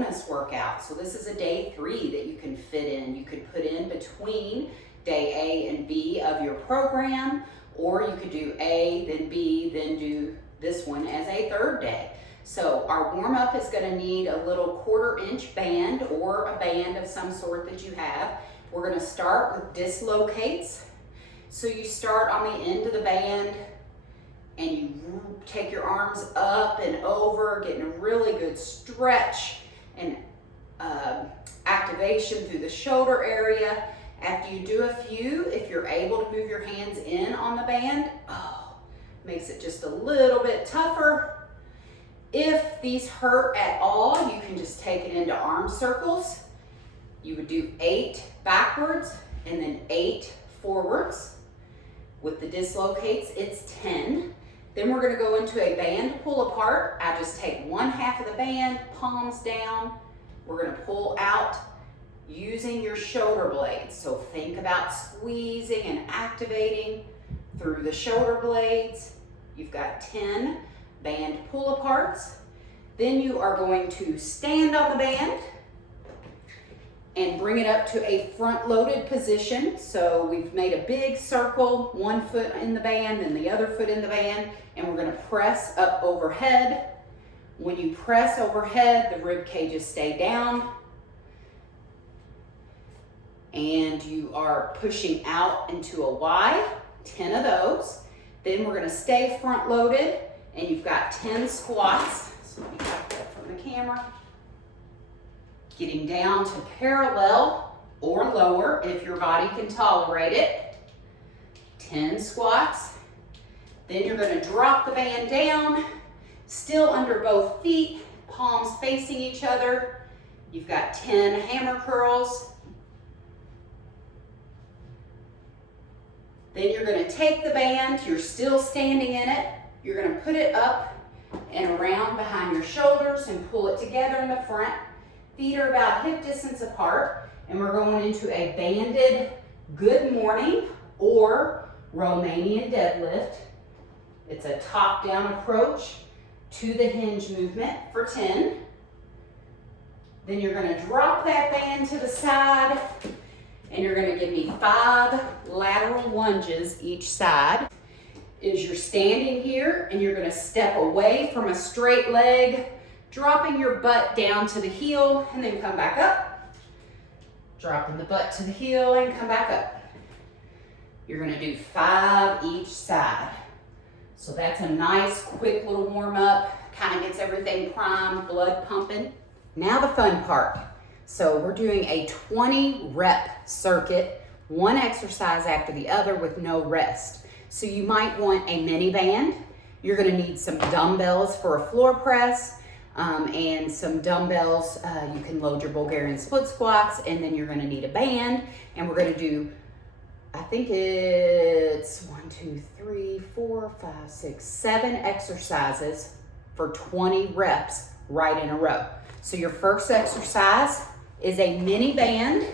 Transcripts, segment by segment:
bonus workout. So this is a day 3 that you can fit in. You could put in between day A and B of your program, or you could do A, then B, then do this one as a 3rd day. So our warm-up is going to need a little 1/4-inch band or a band of some sort that you have. We're going to start with dislocates. So you start on the end of the band and you take your arms up and over, getting a really good stretch and activation through the shoulder area. After you do a few, if you're able to move your hands in on the band, makes it just a little bit tougher. If these hurt at all, you can just take it into arm circles. You would do 8 backwards and then 8 forwards. With the dislocates, it's 10. Then we're going to go into a band pull apart. I just take 1/2 of the band, palms down. We're going to pull out using your shoulder blades. So think about squeezing and activating through the shoulder blades. You've got 10 band pull aparts. Then you are going to stand on the band and bring it up to a front loaded position. So we've made a big circle, 1 foot in the band and the other foot in the band, and we're going to press up overhead. When you press overhead, the rib cages stay down and you are pushing out into a Y, 10 of those. Then we're going to stay front loaded and you've got 10 squats. So let me back that from the camera. Getting down to parallel or lower if your body can tolerate it. 10 squats. Then you're going to drop the band down, still under both feet, palms facing each other. You've got 10 hammer curls. Then you're going to take the band, you're still standing in it. You're going to put it up and around behind your shoulders and pull it together in the front. Feet are about hip distance apart, and we're going into a banded good morning or Romanian deadlift. It's a top-down approach to the hinge movement for 10. Then you're going to drop that band to the side, and you're going to give me 5 lateral lunges each side. Is you're standing here, and you're going to step away from a straight leg, dropping your butt down to the heel and then come back up. Dropping the butt to the heel and come back up. You're going to do 5 each side. So that's a nice quick little warm up, kind of gets everything primed, blood pumping. Now the fun part. So we're doing a 20 rep circuit, 1 exercise after the other with no rest. So you might want a mini band. You're going to need some dumbbells for a floor press. And some dumbbells. You can load your Bulgarian split squats, and then you're going to need a band, and we're going to do, I think it's 1, 2, 3, 4, 5, 6, 7 exercises for 20 reps right in a row. So your first exercise is a mini band,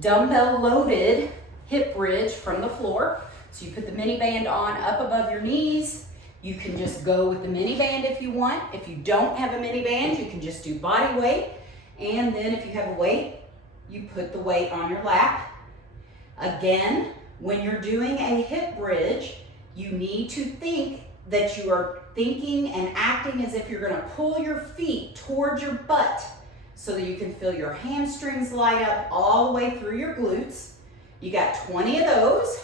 dumbbell loaded hip bridge from the floor. So you put the mini band on up above your knees. You can just go with the mini band if you want. If you don't have a mini band, you can just do body weight. And then if you have a weight, you put the weight on your lap. Again, when you're doing a hip bridge, you need to think that you are thinking and acting as if you're going to pull your feet towards your butt so that you can feel your hamstrings light up all the way through your glutes. You got 20 of those.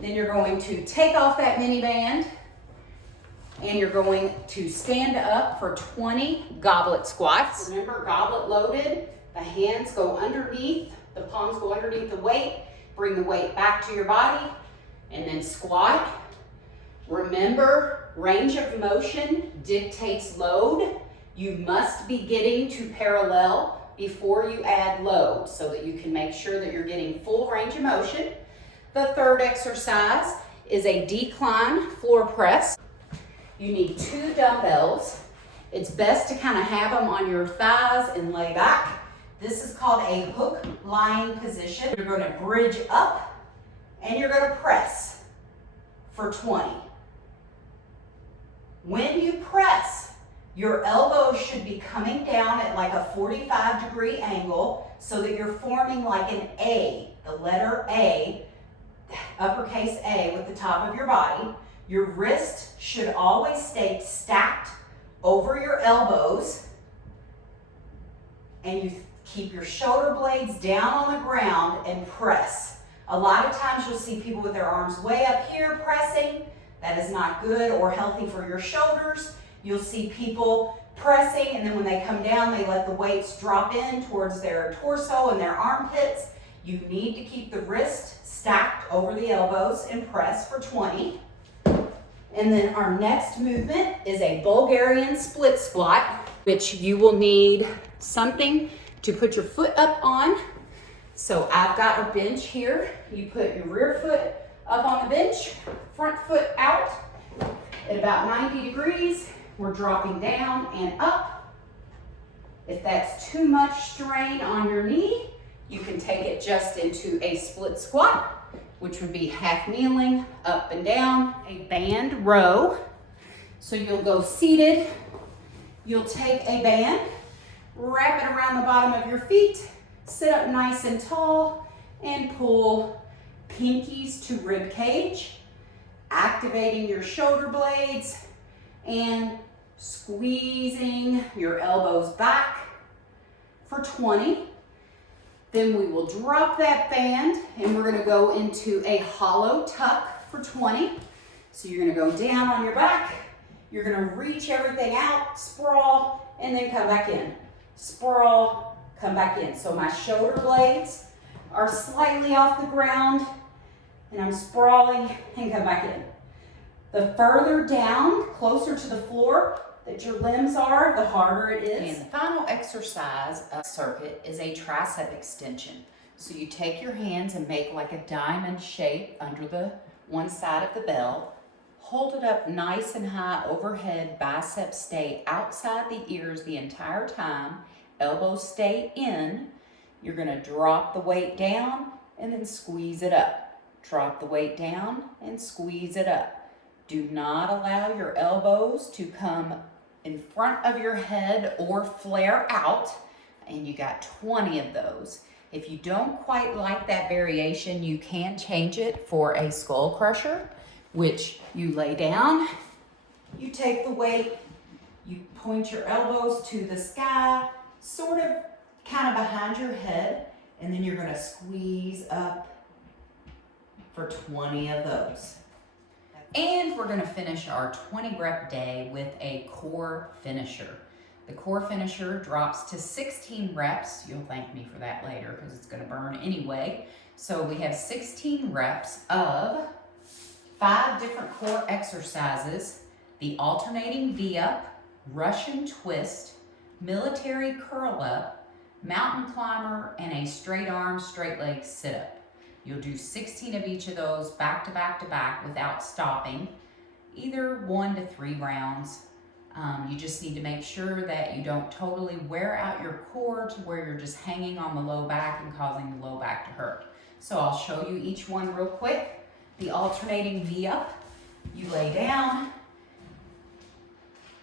Then you're going to take off that mini band, and you're going to stand up for 20 goblet squats. Remember, goblet loaded, the hands go underneath, the palms go underneath the weight, bring the weight back to your body, and then squat. Remember, range of motion dictates load. You must be getting to parallel before you add load so that you can make sure that you're getting full range of motion. The third exercise is a decline floor press. You need 2 dumbbells. It's best to kind of have them on your thighs and lay back. This is called a hook lying position. You're going to bridge up and you're going to press for 20. When you press, Your elbows should be coming down at like a 45-degree angle so that you're forming like an A, the letter A, uppercase A with the top of your body. Your wrist should always stay stacked over your elbows, and you keep your shoulder blades down on the ground and press. A lot of times you'll see people with their arms way up here pressing. That is not good or healthy for your shoulders. You'll see people pressing, and then when they come down, they let the weights drop in towards their torso and their armpits. You need to keep the wrist stacked over the elbows and press for 20. And then our next movement is a Bulgarian split squat, which you will need something to put your foot up on. So I've got a bench here. You put your rear foot up on the bench, front foot out at about 90 degrees. We're dropping down and up. If that's too much strain on your knee, you can take it just into a split squat, which would be half kneeling, up and down, a band row. So you'll go seated, you'll take a band, wrap it around the bottom of your feet, sit up nice and tall, and pull pinkies to rib cage, activating your shoulder blades and squeezing your elbows back for 20. Then we will drop that band and we're gonna go into a hollow tuck for 20. So you're gonna go down on your back, you're gonna reach everything out, sprawl, and then come back in. Sprawl, come back in. So my shoulder blades are slightly off the ground and I'm sprawling and come back in. The further down, closer to the floor that your limbs are, the harder it is. And the final exercise circuit is a tricep extension. So you take your hands and make like a diamond shape under the one side of the bell. Hold it up nice and high overhead. Biceps stay outside the ears the entire time. Elbows stay in. You're gonna drop the weight down and then squeeze it up. Drop the weight down and squeeze it up. Do not allow your elbows to come in front of your head or flare out, and you got 20 of those. If you don't quite like that variation, you can change it for a skull crusher, which you lay down, you take the weight, you point your elbows to the sky, sort of kind of behind your head, and then you're gonna squeeze up for 20 of those. And we're gonna finish our 20 rep day with a core finisher. The core finisher drops to 16 reps. You'll thank me for that later because it's gonna burn anyway. So we have 16 reps of 5 different core exercises: the alternating V-up, Russian twist, military curl up, mountain climber, and a straight arm, straight leg sit up. You'll do 16 of each of those back to back to back without stopping, either 1 to 3 rounds. You just need to make sure that you don't totally wear out your core to where you're just hanging on the low back and causing the low back to hurt. So I'll show you each one real quick. The alternating V-up, you lay down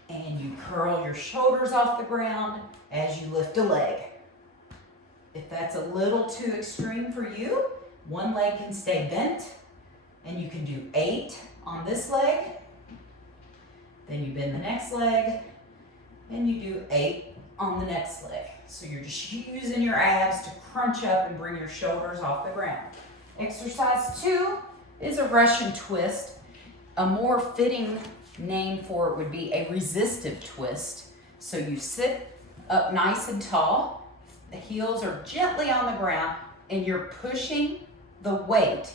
and you curl your shoulders off the ground as you lift a leg. If that's a little too extreme for you, one leg can stay bent, and you can do 8 on this leg. Then you bend the next leg, and you do 8 on the next leg. So you're just using your abs to crunch up and bring your shoulders off the ground. Exercise 2 is a Russian twist. A more fitting name for it would be a resistive twist. So you sit up nice and tall, the heels are gently on the ground, and you're pushing the weight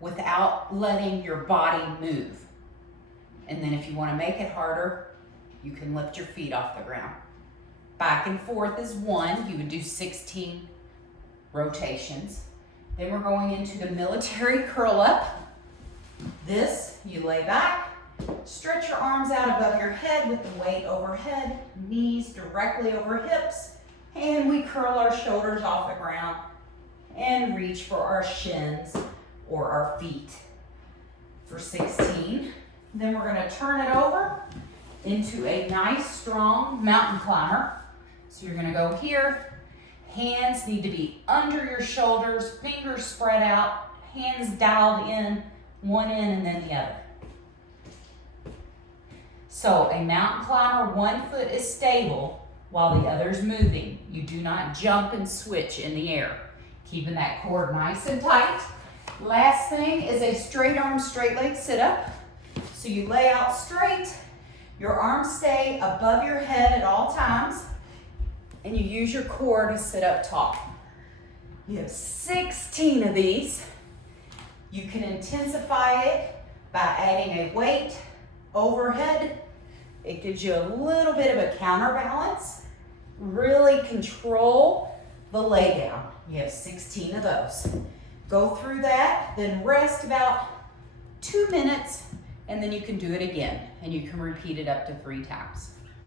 without letting your body move. And then if you want to make it harder, you can lift your feet off the ground. Back and forth is 1. You would do 16 rotations. Then we're going into the military curl up. This, you lay back, stretch your arms out above your head with the weight overhead, knees directly over hips, and we curl our shoulders off the ground and reach for our shins or our feet for 16. Then we're gonna turn it over into a nice, strong mountain climber. So you're gonna go here. Hands need to be under your shoulders, fingers spread out, hands dialed in, one end and then the other. So a mountain climber, one foot is stable while the other's moving. You do not jump and switch in the air. Keeping that core nice and tight. Last thing is a straight arm, straight leg sit up. So you lay out straight, your arms stay above your head at all times, and you use your core to sit up tall. You have 16 of these. You can intensify it by adding a weight overhead. It gives you a little bit of a counterbalance. Really control the lay down. You have 16 of those. Go through that, then rest about 2 minutes, and then you can do it again, and you can repeat it up to 3 times.